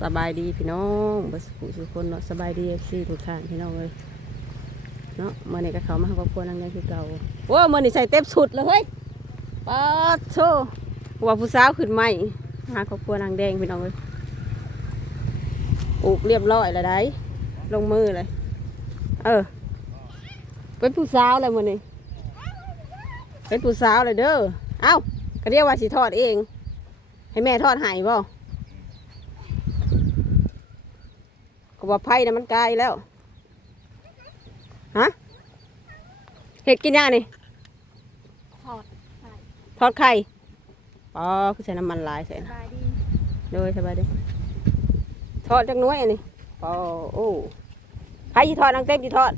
สบายดีพี่น้องบัสกุทุกคนเนาะสบายดีเอฟซีทุกท่านพี่น้องเลยเนาะมื่อนี้ก็เขามาหาครอบครัวนางแดงคือเก่าโอ้มื่อนี้ใส่เต็มสุดเลยเฮ้ยปัดโชว่าผู้สาวขึ้นใหม่หาครอบครัวนางแดงพี่น้องเลยปลูกเรียบร้อยแล้วได้ลงมือเลย เออ เป็นผู้สาวเลยมื่อนี้เป็นผู้สาวเลยเด้อเอ้าก็เรียกว่าสิทอดเอง ให้แม่ทอดให้บ่ ก็ว่าไผ่นะมันกลายแล้ว ฮะ เห็ดกินยังนี่ถอดใส่ทอดไข่อ๋อคือใส่น้ำมันหลายใส่สนะบายดีโดยสบายดีทอดจักหน้อยอันนี้อ๋อโอ้ไผ่ยี่ทอดนังเต็มยี่ทอด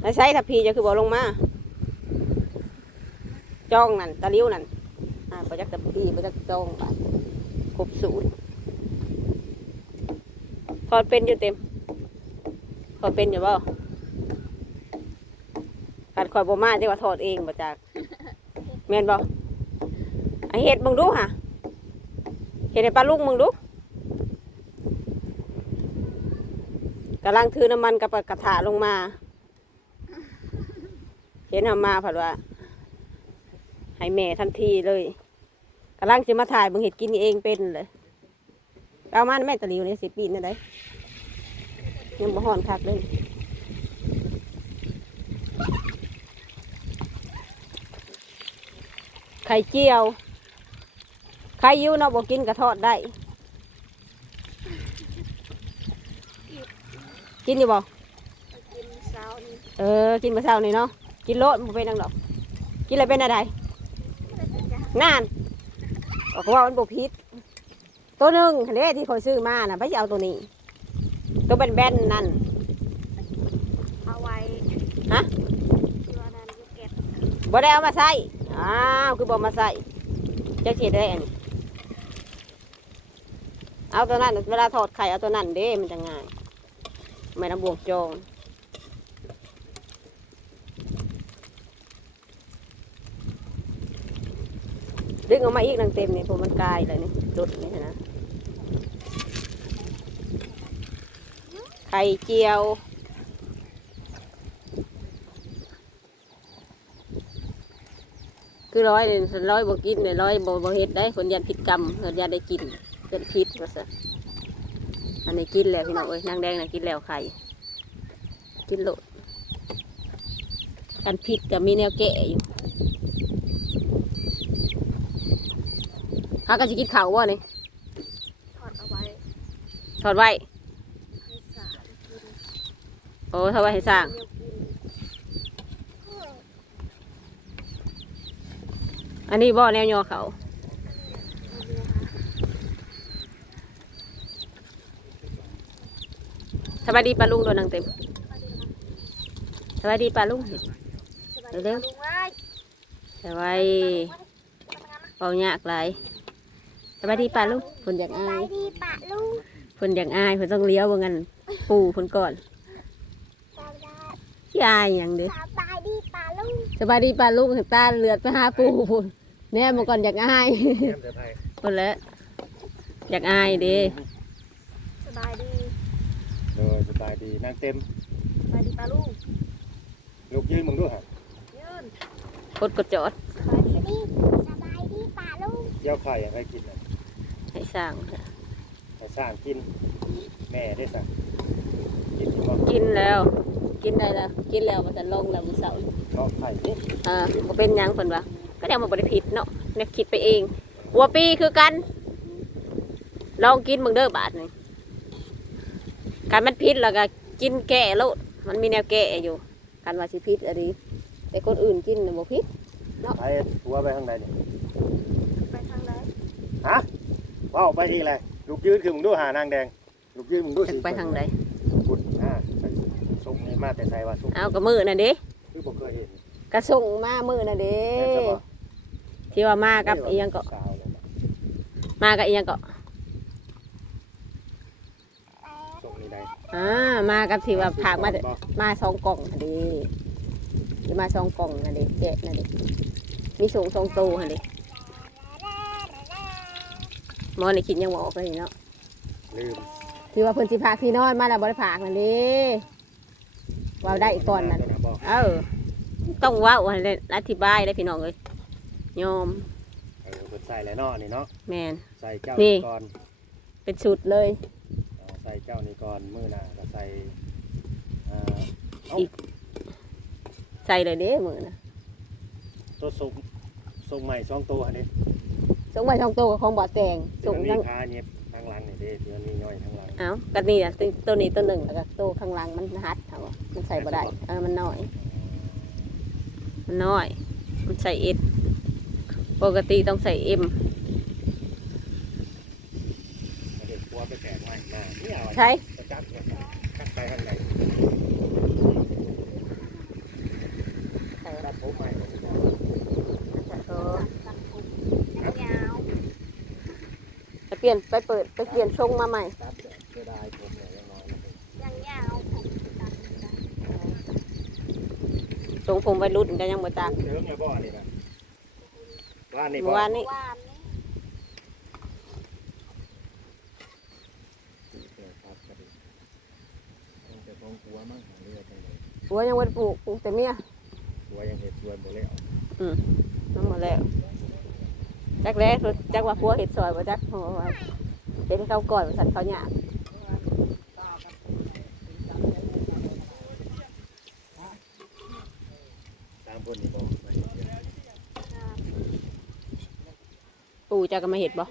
แล้วใช้ทัพพีจะคือบอกลงมาจ้องนั่นตะลิ้วนั่นอ่าประจักทัพพีประจักจ้องไปครบสูตร ทอดเป็นอยู่เต็มทอดเป็นอยู่เปล่าการคอยบ่มาที่ว่าทอดเองบ่จากแม่นบ่ไอเห็ดมึงดูฮะเห็ดในปลาลูกมึงดูกำลังถือน้ำมันกับกระถาลงมา เห็นทำมาผัดว่าให้แม่ทันทีเลยกำลังจะมาถ่ายมึงเห็ดกินเองเป็นเลย เอามาแม่ตะหลิวเนี่ยสิปีนนั่นได้ยังบ่หอนคักเลยไข่เจียว ไข่อยูเนาะบ่กินกระทอดได้ กินอยู่บ่ไปกินเช้านี้เออ กินมาเช้านี่เนาะ กินโลดบ่เป็นนังดอก กินอะไรเป็นอะไรนานบอกว่ามันบ่พิษ ตัวหนึ่งอันนี้ที่คอยซื้อมาน่ะไม่ใช่เอาตัวนี้ ตัวแบนๆนั่นเอาไว้ฮะที่ว่านั้นยูเก็ตบ่ได้เอามาใส่อ้าวคือบ่มาใส่เจะเฉดได้อันนี้เอาตัวนั้นเวลาทอดไข่เอาตัวนั้นเด้มันจะง่ายไม่ต้องบวกโจงดึงออกมาอีกนังเต็มนี่ผมมันกลายเลยนี่ดุดนี่นะ ไข่เจียว คือร้อยเลยร้อยบ่กินเลยร้อยบ่บ่เฮ็ดได้คนยันผิดกรรมคนยันได้กินเกินผิดว่าซะอันนี้กินแล้วพี่น้องเอ้ยนางแดงน่ะกินแล้วไข่กินโลดกันผิดก็มีแนวแก่อยู่เขาก็จะกินข้าวบ่นี่ถอดเอาไว้ถอดไว้ให้สารกิน โอ้ถอดไว้ให้สร้างเนียวกินอันนี้บ่แนวยอเขาเอาเนื้อหาสบายดีปลาลุงโดนนางเต็มสบายดีปลาลุงสบายเร็ดีวลุงไว้สบายเบายากหลายสบายดีปลาลุงฝนอยากสอาบายยดีปะลุงเพิ่นอยากอายเพิ่นต้องเลี้ยวว่างั้นปู่เพิ่นก่อนสบาย ที่อายอย่างเด้สบายดีปะลุงสบายดีป้าลุงถึงตาเลือดไปหาปู่พุ่นแน่มาก่อนอยากอายแก้มเสือไทยคนละอยากอายเด้สบายดีโดยสบายดีนางเต็มสบายดีปะลุงลูกยืนมึงด้วยฮะยืนกดกดจอดสบายดีสบายดีปะลุงเยี่ยวไข่อย่างไรกินน่ะให้สร้างให้สร้างกิน แม่ได้สั่งกินที่บ่กินแล้ว กินได้แล้วกินแล้วมันจะลงแล้วมื้อเช้าชอบไข่นี่อ่าบ่เป็นหยังเพิ่นว่าก็แนวมันบ่ได้ผิดเนาะเนี่ยคิดไปเองหัวปีคือกัน ลองกินเบิ่งเด้อบาดนี่การมันผิดแล้วก็กินแก่โลดมันมีแนวแก่อยู่การว่าสิผิดอะดิแต่คนอื่นกินน่ะบ่ผิดไอ้หัวไปข้างในนี่ไปทางไหนฮะว้าวไปอีกเลยลูกยืนคือมึงด้วยหานางแดง ลูกยืนมึงด้วยถึงไปทางใดบุญอ่าใส่ส่งนี่ มาแต่ใส่ว่าส่งเอากับมือน่ะเด้คือบ่เคยเห็นกระส่งมามือน่ะเด้แม่นจะบ่ที่ว่ามากับอีหยังก็สาวเลยนะมากับอีหยังก็ส่งนี่ได้อ่ามากับที่ว่าผากมาบ่มาสองกล่องน่ะเด้ที่มาสองกล่องน่ะเด้แกะน่ะเด้มีส่งสองตู้หั่นเด้หมอนี่คิดยังบ่ออกเลยเนาะลืม ที่ว่าเพิ่นสิพากที่นอนมาแล้วบ่ได้พากนั่นเด้เว้าได้อีกก่อนนั่นตัวะบอกเออต้องเว้าให้ได้อธิบายได้พี่น้องเอ้ยโยมเออเพิ่นใส่แล้วเนาะนี่เนาะแม่นใส่เจ้านี่ นี่ก่อนเป็นชุดเลย เอาใส่เจ้านี่ก่อนมื้อหน้าก็ใส่อ่าเอ้าอีกใส่เลยเด้มื้อนะตัวส่งส่งใหม่สองตัวอันนี้ส่งไปช่องโตกับของบ่อแตงส่งที่ทั้มันงมีขาเย็บทางหลังนี่เด้ที่มันมีย่อยทางหลัง เอ้าก็นี่อะตัวตัวนี้ตัวหนึ่งแล้วก็ตัวข้างหล่างมันหัดเอาบ่มันใส่บ่ได้เออมันน้อย มันน้อย มันใส่เอ็ดปกติต้องใส่เอ็มเอาเด็กกลัวไปแกะใหม่มาเนี่ยเอาใช่ประจับเนี่ยข้างไปข้างในตัดผมใหม่เลยนะเออยาวไปเปลี่ยนไปเปิดไปเปลี่ยนชงมาใหม่ ตัดแบบเสียดายผมเนี่ยยังน้อยนะ ยังยาวผมตัด ช งผมไปรุ่นกันยังบ่ตากเถิงอย่าบ่อนี่นะว่านี่เมื่อวานนี้วานนี้ครับก็ดีมันจะต้องกลัวมั้งหาเรือจังเลยหัวยังบ่ได้ปลูกปลูกแต่เมียกลัวยังเห็ดสวนบ่แล้วนั่นหมดแล้วจักแรกจักว่าพัวเห็ดซอยบ่จักเพราะว่าเห็ดให้เขาก่อนว่าสันเขาหยาบ ตาม คนนี่บ่มาเห็ดเดือนปู่จะก็มาเห็ดบ่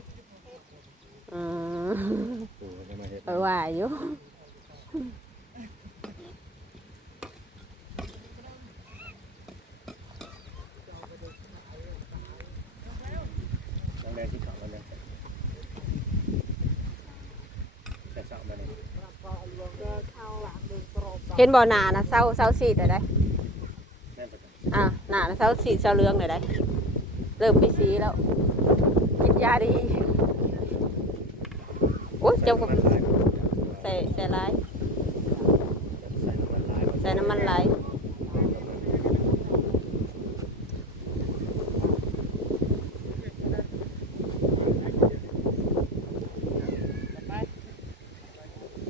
อืมปู่จะมาเห็ดไปว่าอยู่น้องแดงที่เขามันยังแต่สาวมาเนี่ยเห็นบ่หนานะเศร้าเศร้าสีดได้ แม่นประจับ อะ หนาเศร้าสีเศร้าเหลืองได้ได้เริ่มไปสีแล้ว กินยาดีโอ้ยเจ้าก็มันลายใส่ใส่ลายใส่น้ำมันลายใส่น้ำมันลาย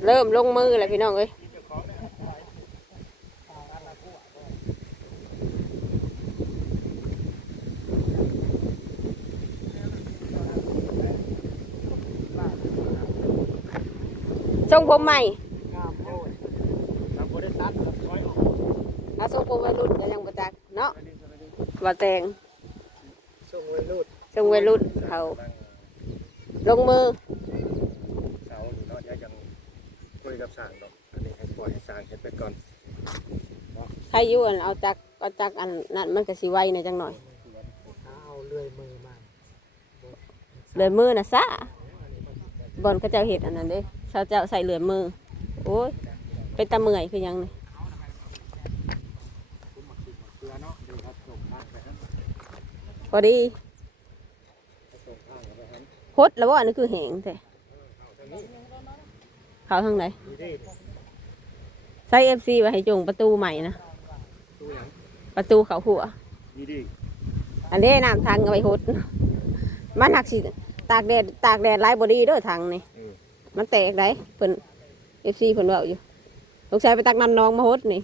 เริ่มลงมือแล้วพี่น้องเอ้ย ผมใหม่ทำคนได้ตัดร้อยออกอาทรงผมวัยรุ่นก็ยังบ่จักเนาะบ่แต่งส่งไว้รูดทรงวัยรุ่นเขาลงมือเสาอยู่เนาะเดี๋ยวยังคุยกับสางดอกอันนี้ให้ปล่อยให้สางเห็ดไปก่อนใครอยู่อันเอาจักเอาจักอันนั้นมันก็สิไวในอยจังหน่อยเอาเลื่อยมือมาเลยมือน่ะซะบอนก็เจ้าเห็ดอันนั้นเด้ ชาวเจ้าใส่เหลือมือ โอ้ยเป็นตะเมื่อยคือยังนี่เกลือเนาะดูครับส่งบพอดีพดแล้วว่าอันนี้คือแหงแต่ทางนี้เขาทางไหนใส่เอฟซีไว้ให้จงประตูใหม่นะ ประตูเขาหัว อันนี้น้ำทางเอาไปหดมันหักสิตากแดดตากแดดไล่บอดีเด้วยทางนี่ มันแตกได้เพิ่นเอฟซีเพิ่นเว่าอยู่ลูกชายไปตักน้ำนองมาหดนี่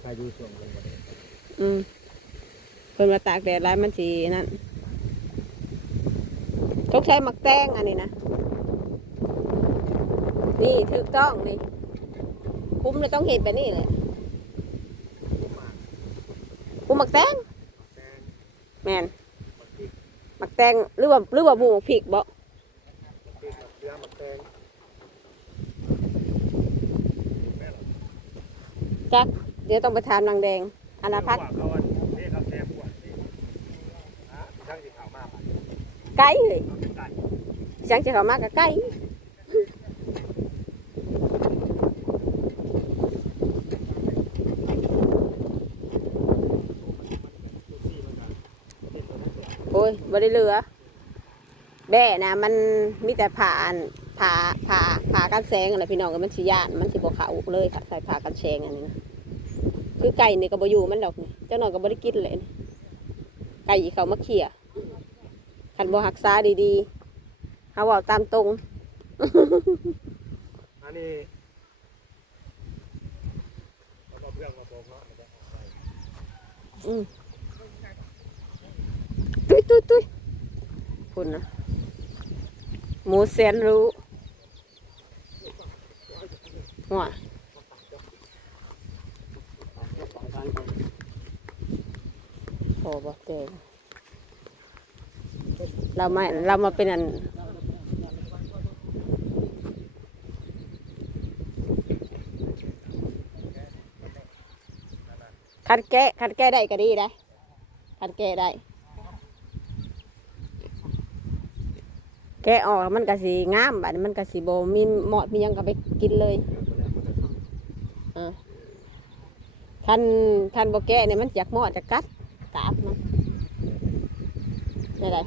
ใครดูส่งกันหมดเลยอืมเพิ่นมาตากแดดไล่มันสีนั่นลูกชายหมักแตงอันนี้นะนี่ถูกต้องนี่คุ้มเลยต้องเห็นแบบนี้เลยคุ้มหมักแตงแตงแม่นมันพริกหมักแตงหรือว่าหรือว่าหมูพริกบ่ พริกมันเกลือมันแตง จักเดี๋ยวต้องไปถามนางแดงอนาพักเขาอันนี้เขาแซ่บกว่านี่ฮะช่างที่เขามาป่ะไก่เลยเขางจะเข้ามากับไก่โอ้ยบ่ได้เหลือ แบ่นะมันมีแต่ผ่าน ผ่าผ่าผ่ากันแสงอะไรพี่น้องก็มันสิยานมันสิบ่เขาเลยค่ะใส่ผ่ากันแสงอันนี้นะคือไก่นี่ก็บ่อยู่มันดอกนี่เจ้าหน่อยก็บ่ได้กินเลยนี่ไก่เขามาเขี่ยคันบ่รักษาดีๆเขาบอกตามตรง อันนี้เอามาเพื่อนมาโปงเนาะมันจะออกไปอืมตุ้ยตุ้ยตุ้ยคุณนะหมูแสนรู้ หัวโอ้บอกเต็มเราไม่เรามาเป็นอันคัดแก้คัดแก้ได้ก็ดีได้คัดแก้ได้ แกะออกมันก็สีงามบัดมันก็สีโบมีเหมาะมียังก็ไปกินเลย คันคันโบแกะเนี่ยมันจากหมาะจากกัดกาบมันได้ได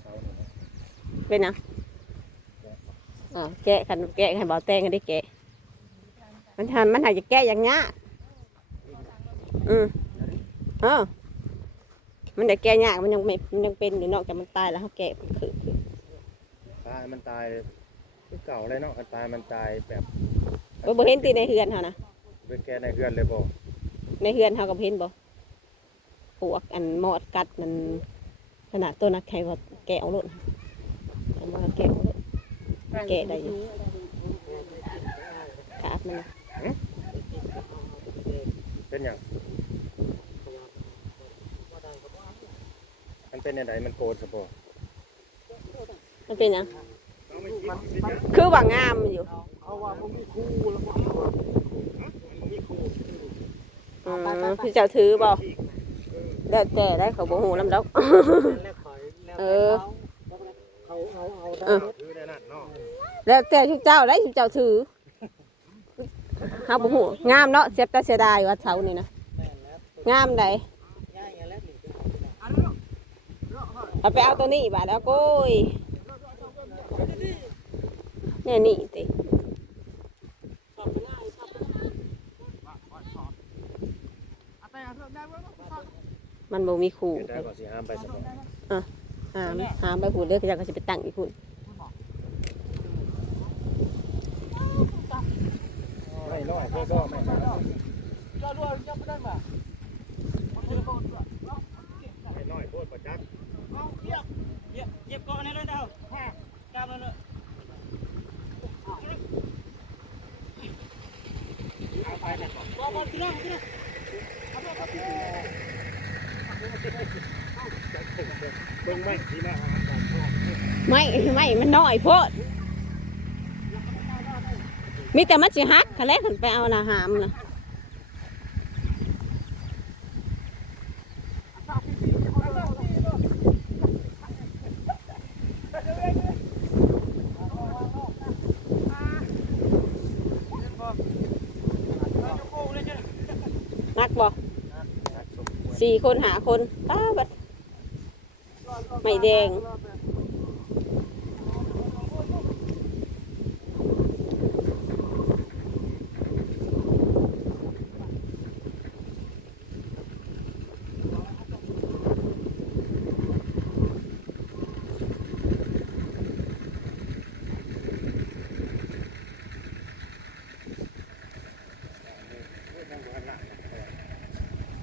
เสาเนี่ยนะเป็นหยังอ่าแกะคันแกะคันบาแตงก็ได้แกะ มันทำมันหาจะแกะอย่างเงี้ยอืมเออมันได้แกะยากมันยังไม่มันยังเป็นอยู่นอกจากมันตายแล้วเขาแกะมันคือตายมันตายคือเก่าเลยเนาะมันตายมันตายแบบ อ้ยบ่เห็นตีในเฮือนเขานะเป็นแกในเพื่อนเลยบ่ในเฮือนเขากับเห็นบ่ปวกอันมอดกัดนั่นขนาดตัวนักแข่งก็แกะเอาโลดเอามาแกะเอาโลดแกะได้อยู่กาบมันน่ะเป็นอย่างมันเป็นยังไงมันโกนสะบ่มันเป็นหยัง คือว่างามอยู่เอาว่ามันมีคู่แล้วบ่มีคู่อืมพี่เจ้าถือบ่แล้วแต่ได้เขาบ่ฮู้ลำดอกเออ เขาเอาเอาได้ถือได้นั่นเนาะแล้วแต่ทุกเจ้าได้ทุกเจ้าถือเฮาบ่ฮู้งามเนาะเสียบแต่เสียดายว่าเสานี่นะงามใดเอาไปเอาตัวนี้บาดแล้วโก้ย เนี่ยนี่ติมันบ่มีคู่เห็นได้บ่สิห้ามไปสะบ่หามหามไปหูเลือกอยากจะไปตั้งอีกคุณไม่น้อยเพื่อก็ไม่มาไม่น้อยโพดประจักษ์เย็บก่อนให้ด้วยเด้ อฮะกล้ามแล้วเนอะเบิ่งไม่ที่มาหากันไม่ไม่มันน้อยโพดมีแต่มันสิฮักคะแลขันไปเอานะหามนะ สี่คนหาคนป้าบัดไม่แดง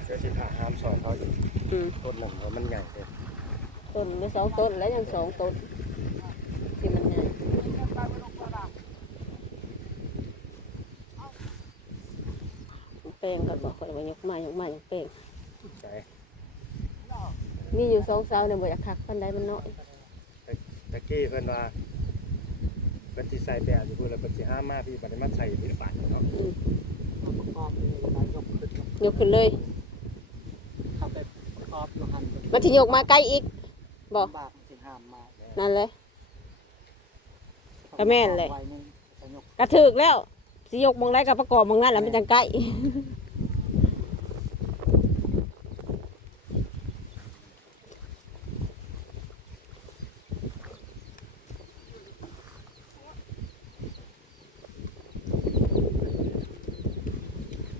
เดี๋ยวสิถาห้าม สอนเขาอยู่อืมต้นหนึ่งเพราะมันใหญ่เลยต้นได้สองต้นแล้วยังสองต้นที่มันใหญ่แป้งก็บอกคนว่ายกมายกมายกแป้งใช่มีอยู่สองเสาเนี่ยบ่อยากคักปันใดมันน้อยตะกี้เพิ่นว่าเพิ่นสิใส่แบบอยู่พุ่นแล้วเพิ่นสิห้ามมาพี่บัดนี้มาใส่ที่ปากเนาะยกขึ้นเลย เข้าไปประกอบ อยู่หันมันที่ยกมาใกล้อีกบอกบากสิห้ามมานั่นเลย ก็แม่นเลย ไว้นึงสยก กระถึกแล้ว สิยกมองได้กับประกอบมองนั่นแหละมันจังใกล้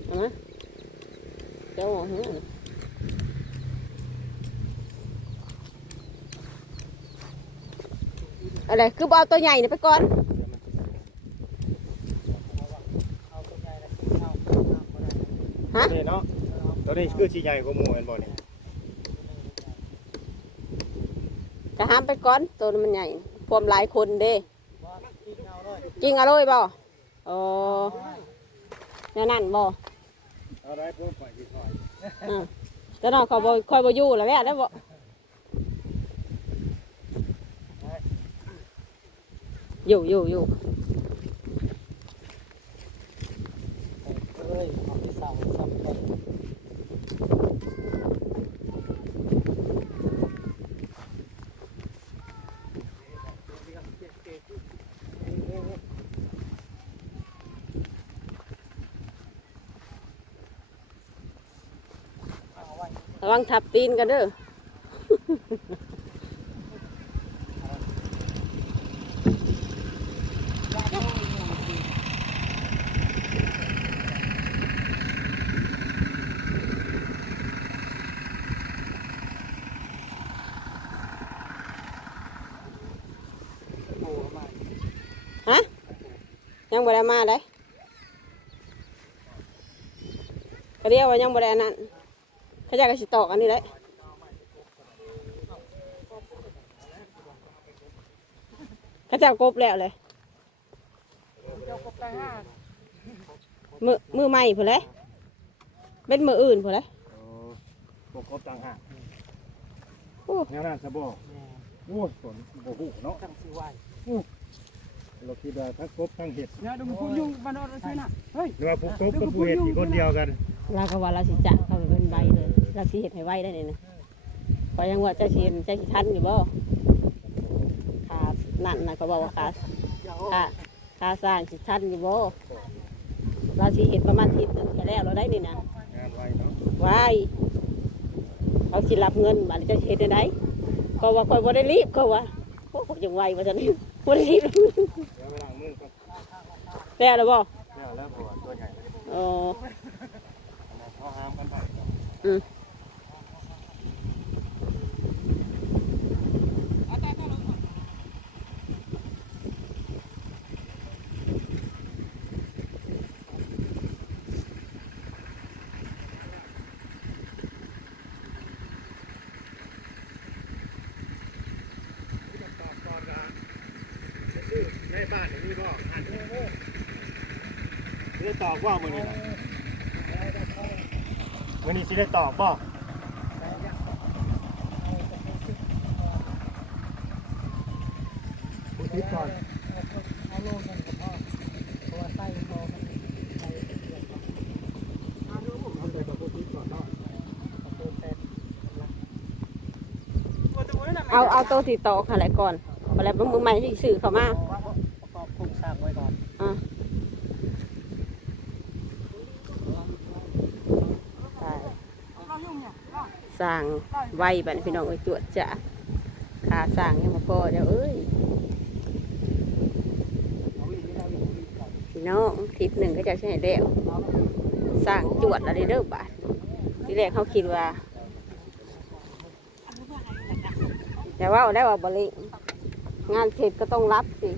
เอามาเจ้าหัวหัวน่ะ อะไรคือบ่เอาตัวใหญ่นี่ไปก่อนเอาตัวใหญ่แล้วกินข้าวน้ำก็ได้ฮะนี่เนาะตัวนี้คือชีใหญ่กว่าหมูเห็นบ่นี่จะห้ามไปก่อนตัวนี้มันใหญ่พวมหลายคนเด้ว่ากินเอาเลยจริงอร่อยบ่โอ้แน่นั่นบ่เอาได้พวกปล่อยสิปล่อยอืมแต่น้องเขาบ่คอยบ่อยู่แล้วแม่ได้บ่ อยู่อยู่อยู่เอ้ยเอาไปเสาซ้ำไประวังทับตีนกันเด้อ โอ้มา ฮะยัง บ่ได้มาเลยก็เรียกว่ายังบ่ได้อันนั้นเขาจะกระสิตอกอันนี้เลยเขาเจะกบแล้วเลยเจ้าก็ไปห้ามือมือใหม่ผู้นเลยเป็นมืออื่นผู้นเลยโอ้พวกครบต่างหากโอ้แนวนั้นซะบ่แม่โอ้ยฝนบ่ฮู้เนาะตั้งสิไหว เราคิดว่าทั้งกบทั้งเห็ดเนี่ยดูคุณยุ่งบ้านนอกใช่น่ะเฮ้ยหรือว่าพวกกบกับผู้เห็ดอีกคนเดียวกันเราก็ว่าเราสิจะเขาเป็นใบเลยเราสิเห็ดให้ไวได้เลยนะพอยังว่าเจะเชียนเจะสิทันอยู่บ่ขานั่นนะเขาบอกว่าขาเดี๋ยวขาขาสร้างสิทันอยู่บ่เราสิเห็ดประมาณทิศหนึงไปแล้วเราได้นี่นะงานไวเนาะไว้เขาสิรับเงินบัดนี้เจะเห็ดได้ไดก็ว่าคอยบ่ได้รีบก็ว่าโอ้ผมยังไวว่าจะนี่ บ่ได้รีบเดี๋ยวเวลามือก็แล้วแล้วบ่แล้วแล้วบ่ตัวใหญ่เลยเอออันนั้นเขาห้ามกันไปอืม ตอบก่อนละชื่อในบ้านนี่บ่หันนี่ได้ตอบว่ามื้อนี้นะมื้อนี้สิ ได้ตอบบ่ผู้คิดก่อนเอาโลนึงกับพ่อเพราะว่าไส้พอมันไส้เดือดก่อนเอาไปกับผู้คิดก่อนเนาะประตูแปดเอาเอาตัวที่ตอกอะไรก่อนอะไรเป็นมือใหม่ที่สื่อเข้ามา ประกอบโครงสร้างไว้ก่อน อะใช่ สร้างไว้บันพี่น้องเอ้ยจวดจะขาสร้างยังมาพอเดี๋ยวเอ้ยเอาอีกไม่ได้อีกอีกก่อนพี่น้องทิศหนึ่งก็จะใช้แล้วสร้างจวดอะไรเด้อบาทที่แรกเขาคิดว่าแต่ว่าเอาได้ว่าบริงานเสร็จก็ต้องรับสิ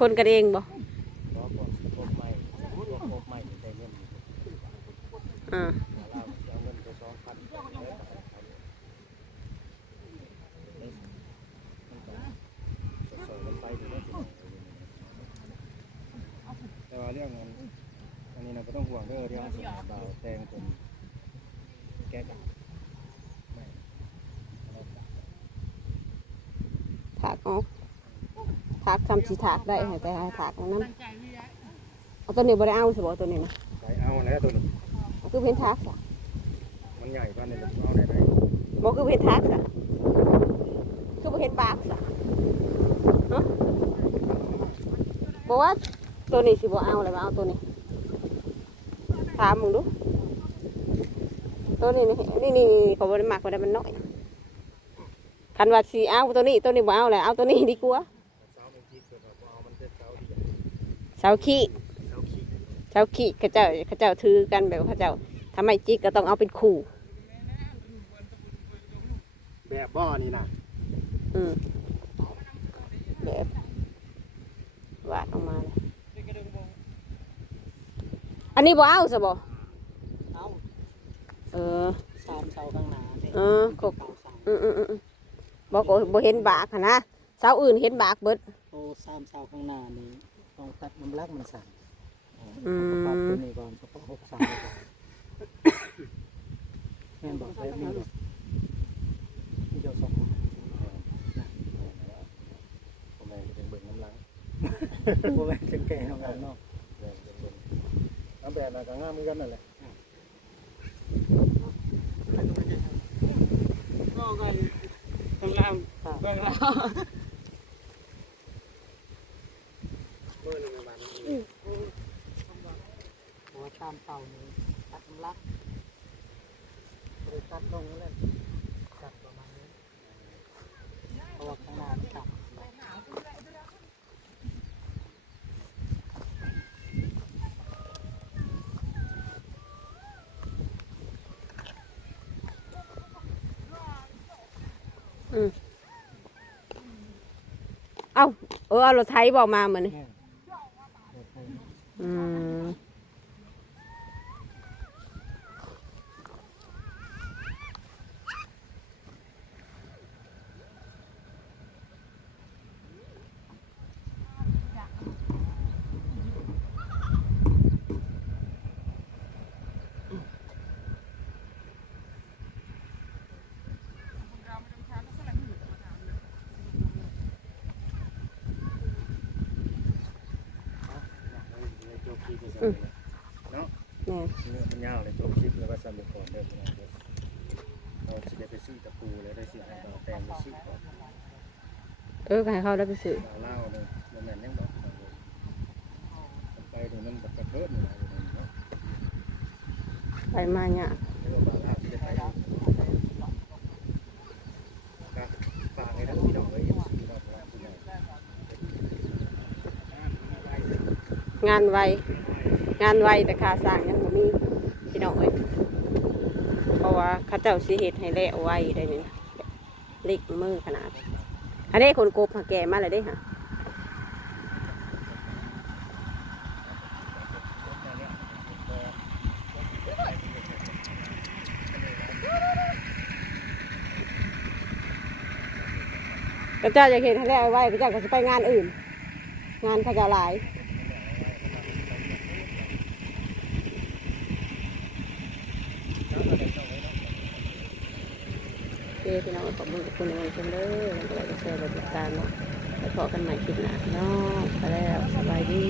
คนกันเองบ่ พวกพวกใหม่พวกพวกใหม่ได้เงิน อ่าเราเอาเงินไปสองพันแต่ว่าเรื่องนั้นอันนี้เราก็ต้องห่วงเรื่องเรื่องเบาแตงเป็นแก้กันถากออกถากคำสีถากได้ให้แต่ให้ถากอันนั้นเอาตัวนี้บ่ได้เอาสิบ่ตัวนี้นะใส่เอาแล้วตัวนี้เอา คือเพิ่นถากซะมันใหญ่กว่านี่เอาได้ไหนบ่คือเพิ่นถากซะคือบ่เห็นปากซะเนาะบอกว่าตัวนี้สิบ่เอาเลยมาเอาตัวนี้ถามมึงดูตัวนี้นี่นี่นี่นี่เขาบ่ได้มักบ่ได้มันน้อยคันว่าสิเอาตัวนี้ตัวนี้บ่เอาแหละเอาตัวนี้ดีกว่าเสาเป็นจิกเกิดเอามันเป็นเสาดีเสาขี้เสาขี้เสาขี้เขาเจ้าเขาเจ้าถือกันแบบเขาเจ้าทำไมจิกก็ต้องเอาเป็นคู่มแบบบ่อนี่นะอืมแบบวาดออกมาเลยอันนี้บ่เอาซะบ่เอาเออสามเสาข้างหน้านี่เออก็เสาสามอืมอืมอืมอืมบอกว่าบ่เห็นบากหั้นนะเสาอื่นเห็นบากเบิดโตสามเสาข้างหน้านี่ต้องตัดน้ำลักมันสั่น อืปรับมตัวนี้ก่อนก็ต้องหกสามก่อนแม่นบอกเลยมีดอกมีเดียวสองไม้ผมแม่นเป็นเบิ่งน้ำลังบ่แม่นเป็นแก่ของเราเนาะแม่นเป็นเบิ่งเอาแบบน่ะก็งามเหมือนกันนั่นแหละก็ไงข้างล่างข้างล่างเบิ่งในบ้านหัว ตามเต่านี่ตัดลักเลยตัดลงแล้วตัดประมาณนี้เพราะว่าข้างหน้ามันต่ำเอาเออเอารถไถบอกมาเหมือนนี่ นื้อมันยาวเลยจบคลิปแล้วก็สรุปก่อนเด้อพี่น้องเด้อเราสิได้ไปซื้อตะปูแล้วได้สิให้เราแต่งไปซื้อก่อนเออก็ให้เขาได้ไปซื้อเราเล่าเลยบ่แม่นยังบอกไปถึงมันแบบกระเทิดนี่นะอยู่นะไปมาเนี่ยเรียกว่าบาลาสิได้ไปก็ฝากให้ทั้งพี่น้องไว้เอ็มซีเราเพราะว่าพี่น้องานไวงานไวแต่ค่าสร้างยังบ่มี พี่น้องเอ้ยเพราะว่าข้าเจ้าสิเฮ็ดให้แล้วไว้ได้นี่เล็กมือขนาด อันนี้คนกบแก่มาเลยเด้ค่ะพระเจ้าจะเห็นให้แล้วไว้พระเจ้าก็จะไปงานอื่น งานพระเจ้าหลาย พี่น้องขอบคุณขอบคุณในวันชมเลยอแล้วก็แชร์กดติดตามเนาะแล้วพบกันใหม่คลิปหน้าเนาะไปแล้วสบายดี